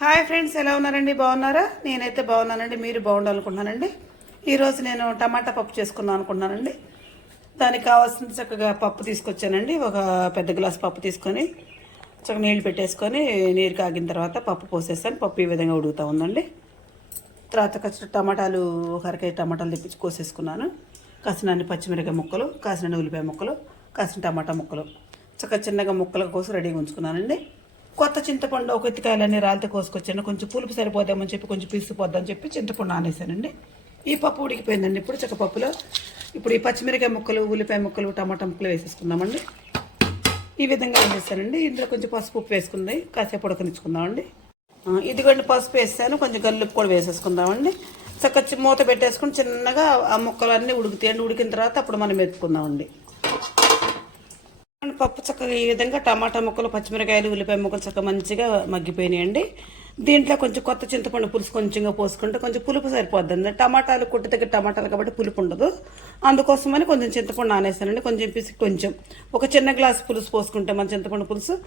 Hi friends ఎలా ఉన్నారండి? బాగున్నారా? నేనైతే బాగున్నానండి మీరు బాగుండాలనుకుంటున్నానండి. ఈరోజు నేను టమాటా పప్పు చేసుకుందాం అనుకుంటున్నానండి. దానికి కావాల్సిన చక్కగా పప్పు తీసుకొచ్చానండి. ఒక పెద్ద గ్లాస్ పప్పు తీసుకొని చక్కగా నీళ్ళు పెట్టేసుకొని నీరు కాగిన తర్వాత పప్పు పోసేసాను. పప్పు ఈ విధంగా ఉడుగుతూ ఉందండి. తర్వాత ఖర్చు టమాటాలు ఒక అరకాయ టమాటాలు తెప్పించి కోసేసుకున్నాను. కాసినన్ని పచ్చిమిరకాయ ముక్కలు కాసిన ఉల్లిపాయ ముక్కలు కాసిన టమాటా ముక్కలు. చక్కగా చిన్నగా ముక్కలు కోసం రెడీగా ఉంచుకున్నానండి. కొత్త చింతపండు ఒక ఎత్తికాయలన్నీ రాలితే కోసుకొచ్చాను. కొంచెం పులుపు సరిపోదామని చెప్పి కొంచెం పిసిపోద్దామని చెప్పి చింతపండు ఆనేసానండి ఈ పప్పు ఉడికిపోయిందండి ఇప్పుడు చెక్కపప్పులో ఇప్పుడు ఈ పచ్చిమిరకాయ ముక్కలు ఉల్లిపాయ ముక్కలు టమాటా ముక్కలు వేసేసుకుందామండి. ఈ విధంగా వేసేసానండి ఇందులో కొంచెం పసుపు ఉప్పు వేసుకుంది. కాసేపు ఉడకనిచ్చుకుందామండి. ఇదిగోండి పసుపు వేసాను. కొంచెం గల్లుప్పు కూడా వేసేసుకుందామండి. చక్క మూత పెట్టేసుకుని చిన్నగా ఆ ముక్కలు అన్నీ ఉడుకుతాయండి. ఉడికిన తర్వాత అప్పుడు మనం ఎత్తుకుందామండి పప్పు చక్కగా ఈ విధంగా టమాటా ముక్కలు పచ్చిమిరకాయలు ఉల్లిపాయ ముక్కలు చక్కగా మంచిగా మగ్గిపోయినాయండి. దీంట్లో కొంచెం కొత్త చింతపండు పులుసు కొంచెంగా పోసుకుంటే కొంచెం పులుపు సరిపోద్దండి టమాటాలు కొట్టి దగ్గర టమాటాలు కాబట్టి పులుపు ఉండదు. అందుకోసమని కొంచెం చింతపండు నానేసానండి. కొంచెం పిసి కొంచెం. ఒక చిన్న గ్లాస్ పులుసు పోసుకుంటే మన చింతపండు పులుసు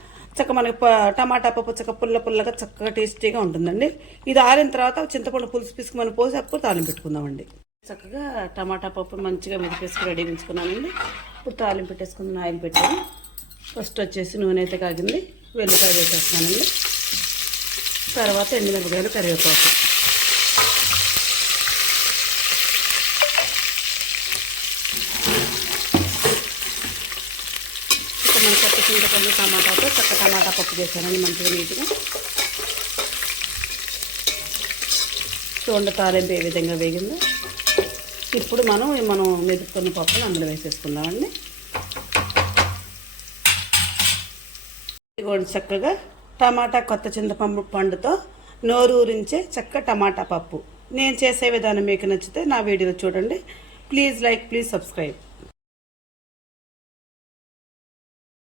చక్క మనకి ప- టమాటా పప్పు చక్క పుల్ల పుల్లగా చక్కగా టేస్టీగా ఉంటుందండి. ఇది ఆరిన తర్వాత చింతపండు పులుసు పిసుకు మనం పోసి అప్పుడు తాలింపు పెట్టుకుందామండి. చక్కగా టమాటా పప్పు మంచిగా మెదిపేసుకుని రెడీ ఉంచుకున్నానండి. ఇప్పుడు తాలింపు పెట్టేసుకుని ఆయిల్ పెట్టాను. ఫస్ట్ వచ్చేసి నూనె అయితే కాగింది వెల్లిపాయ వేసేస్తానండి తర్వాత ఎండుమిరపకాయలు కరివేపాకు. ఇక మన కొత్త చింతపండు టమాటాతో చక్క టమాటా పప్పు చేశానండి మంచిగా నీట్గా. చూడండి తాలింపు ఏ విధంగా వేగిందో. ఇప్పుడు మనం మనం మెదుపుకున్న పప్పును అందులో వేసేసుకుందామండి. ఇదిగోండి చక్కగా టమాటా కొత్త చింతపండు పండుతో నోరు ఊరించే చక్క టమాటా పప్పు. నేను చేసే విధానం మీకు నచ్చితే నా వీడియో చూడండి. Please like please subscribe